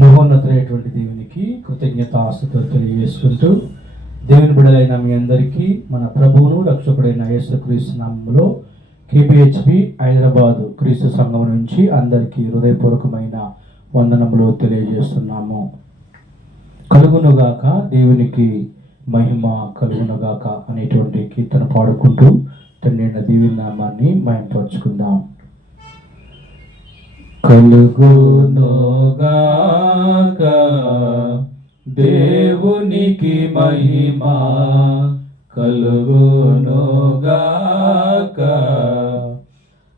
మహోన్నతులైనటువంటి దేవునికి కృతజ్ఞతాస్తుతులు తెలియజేసుకుంటూ, దేవుని బిడ్డలైన మీ అందరికీ మన ప్రభువును రక్షకుడైన యేసుక్రీస్తు నామములో KPHP హైదరాబాదు క్రీస్తు సంఘం నుంచి అందరికీ హృదయపూర్వకమైన వందనములు తెలియజేస్తున్నాము. కలుగునుగాక, దేవునికి మహిమ కలుగునుగాక అనేటువంటి కీర్తన పాడుకుంటూ తండ్రి దీవెన నామాన్ని మహిమపరుచుకుందాం. కలుగునుగాక, దేవునికి మహిమ కలుగునుగాక,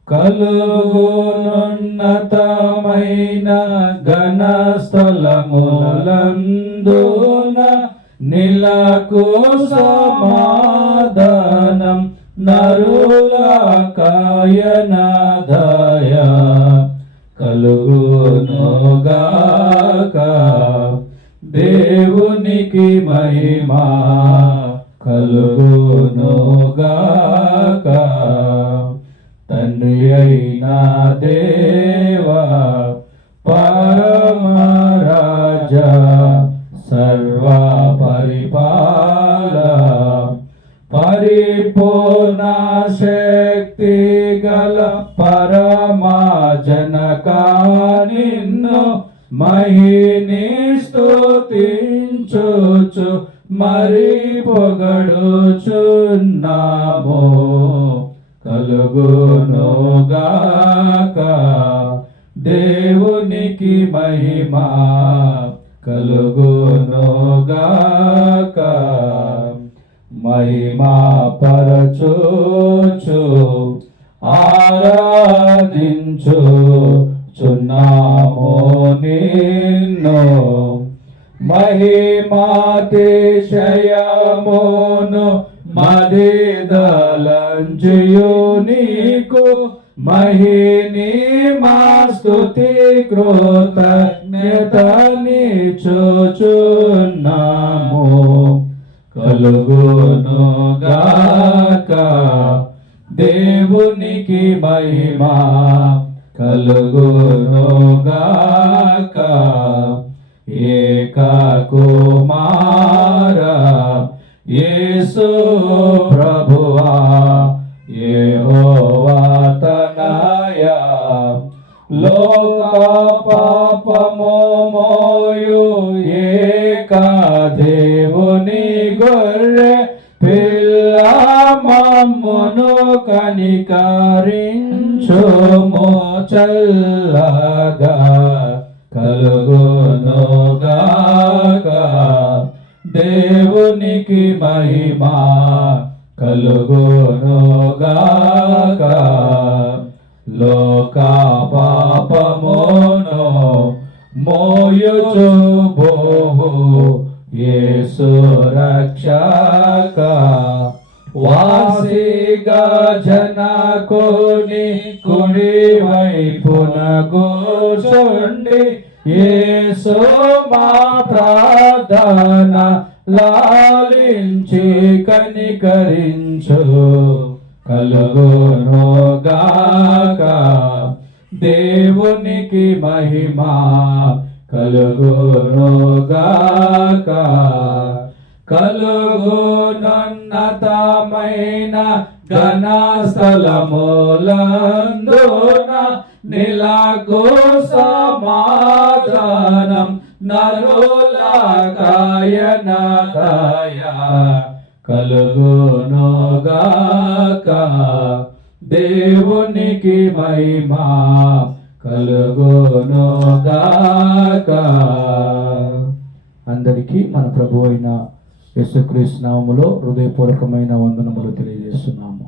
కలుగునున్నతమైన ఘన స్థలములందున నిలకు సమాధానం నరులకాయనదయ కలుగునుగాక, దేవునికి మహిమ కలుగునుగాక. తండ్రి అయిన దేవా, పరమరాజా, సర్వ పరిపాల, పరిపూర్ణ శక్తి గల పరమాజనక నిన్ను మహిని స్తుతించుచు మరి పొగడుచున్నాము. కలుగునుగాక, దేవునికి మహిమ కలుగునుగాక. మహిమా పరచుచు ఆరాధించు చున్నాము నిన్ను, మహిమాతిశయమును మదిదలంజయు నీకు మహిని మా స్తుతి కృతజ్ఞతనిచ్చుచున్నాము. కలుగునుగాక, దేవునికి మహిమ కలుగునుగాక. ఏక కుమార యేసు ప్రభువా, యెహోవా తనయ, లోక పాపము మోయు ఏక దేవుని గొర్రె పిల్ల, మమ్మును కనికరించుము చల్లగా. కలుగునుగాక, దేవునికి మహిమ కలుగునుగాక. లోక పాపమును మోయుచు బోహు యేసు రక్షక, వాసిగా జనకుని కుడి వైపున కూర్చుండి యేసు మా ప్రార్థన లాలించి కనికరించు. కలుగునుగాక, దేవునికి మహిమ కలుగునుగాక. కలుగునున్నతమైన ఘన స్థలములందున నిలకు సమాధానం నరులకాయనదయ కలుగునుగాక, దేవునికి మహిమ కలుగునుగాక. అందరికీ మన ప్రభు అయిన యేసుక్రీస్తు నామములో హృదయపూర్వకమైన వందనములు తెలియజేస్తున్నాము.